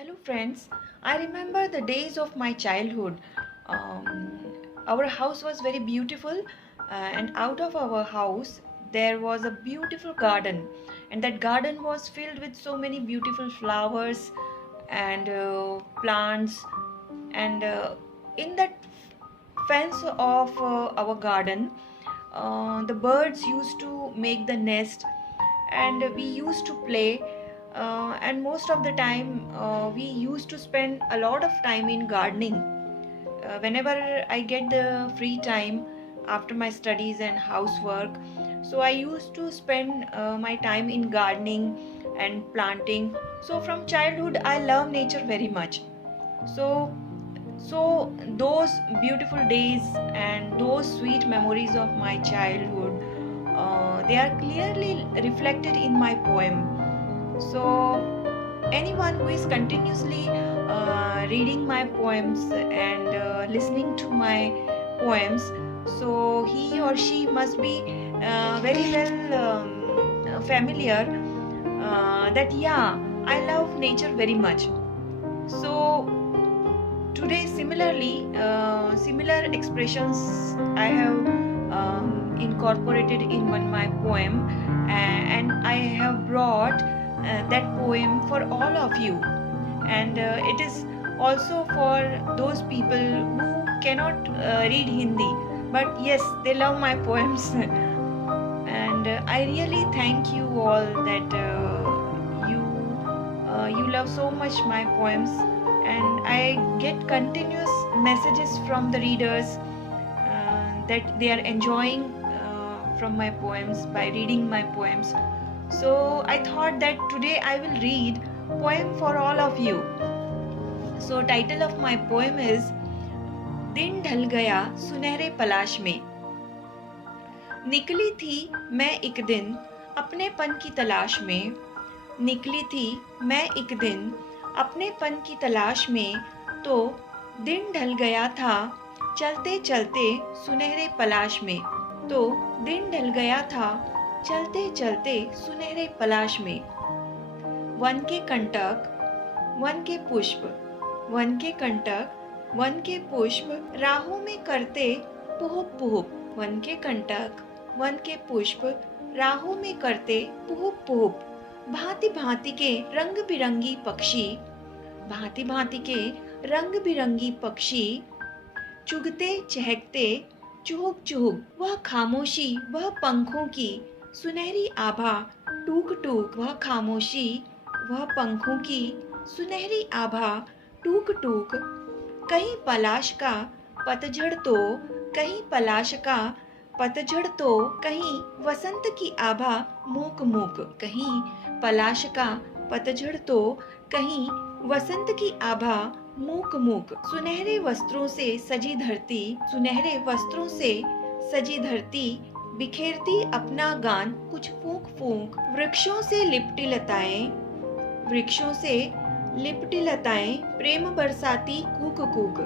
Hello, friends. I remember the days of my childhood. Our house was very beautiful, and out of our house, there was a beautiful garden, and that garden was filled with so many beautiful flowers and plants. And in that fence of our garden, the birds used to make the nest and we used to play, and most of the time we used to spend a lot of time in gardening. Whenever I get the free time after my studies and housework, so I used to spend my time in gardening and planting. So from childhood I love nature very much. So so those beautiful days and those sweet memories of my childhood, they are clearly reflected in my poem. So anyone who is continuously reading my poems and listening to my poems, so he or she must be very well familiar that yeah, I love nature very much. So today, similarly, similar expressions I have incorporated in one my poem, and I have brought that poem for all of you. And it is also for those people who cannot read Hindi, but yes, they love my poems. And I really thank you all that you love so much my poems, and I get continuous messages from the readers that they are enjoying from my poems by reading my poems. So I thought that today I will read poem for all of you. So title of my poem is दिन ढल गया सुनहरे पलाश में। निकली थी मैं एक दिन अपनेपन की तलाश में। निकली थी मैं एक दिन अपनेपन की तलाश में, तो दिन ढल गया था चलते चलते सुनहरे पलाश में। तो दिन ढल गया था चलते चलते सुनहरे पलाश में। वन के कंटक वन के पुष्प, वन के कंटक वन के पुष्प राहों में करते पुहुप पुहुप। वन के कंटक वन के पुष्प राहों में करते पुहुप पुहुप। भांति भांति के रंग बिरंगी पक्षी, भांति भांति के रंग बिरंगी पक्षी चुगते चहकते चुहुक चुहुक। वह खामोशी वह पंखों की सुनहरी आभा टूक टूक। वह खामोशी वह पंखों की सुनहरी आभा टूक टूक। कहीं पलाश का पतझड़ तो कहीं पलाश का पतझड़ तो कहीं वसंत की आभा मूक मूक। कहीं पलाश का पतझड़ तो कहीं वसंत की आभा मूक मूक। सुनहरे वस्त्रों से सजी धरती, सुनहरे वस्त्रों से सजी धरती बिखेरती अपना गान कुछ फूंक फूंक। वृक्षों से लिपटी लताएं, वृक्षों से लिपटी लताएं प्रेम बरसाती कूक कूक।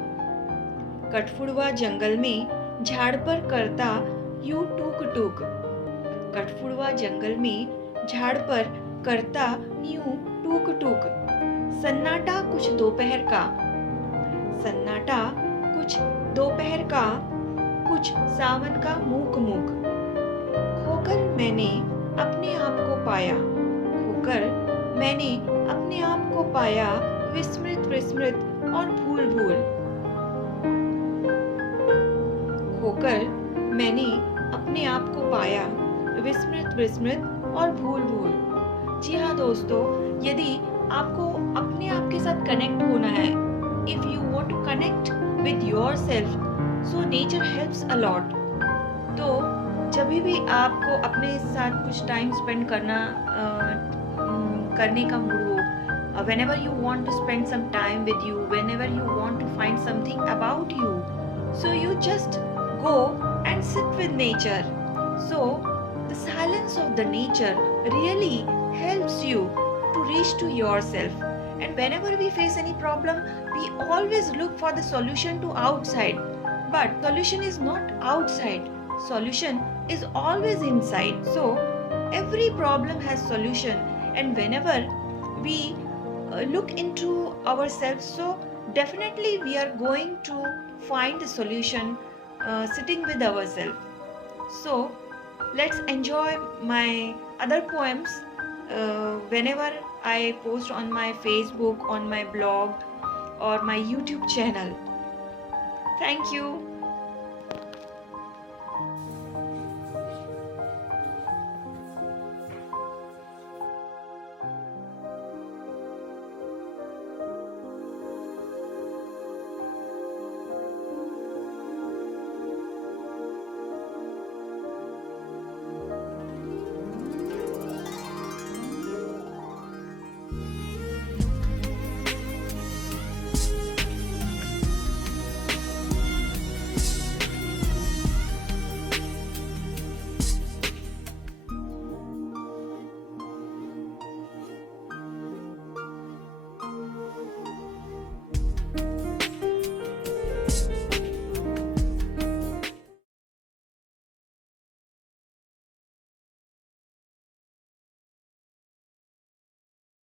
कठफुड़वा जंगल में झाड़ पर करता यूं टूक टूक। कठफुड़वा जंगल में झाड़ पर करता यूं टूक टूक। सन्नाटा कुछ दोपहर का, सन्नाटा कुछ दोपहर का, कुछ सावन का मूक मूक। खोकर मैंने अपने आप को पाया, खोकर मैंने अपने आप को पाया विस्मृत विस्मृत और भूल भूल। खोकर मैंने अपने आप को पाया विस्मृत विस्मृत और भूल भूल। जी हाँ दोस्तों, यदि आपको अपने आप के साथ कनेक्ट होना है, if you want to connect with yourself, so nature helps a lot. तो जब भी आपको अपने साथ कुछ टाइम स्पेंड करने का मूड हो, whenever you want to spend some time with you, whenever you want to find something about you, so you just go and sit with nature. So the silence of the nature really helps you to reach to yourself. And whenever we face any problem, we always look for the solution to outside. But solution is not outside. Solution is always inside. So every problem has solution, and whenever we look into ourselves. So definitely we are going to find the solution sitting with ourselves. So let's enjoy my other poems whenever I post on my Facebook, on my blog, or my YouTube channel. Thank you.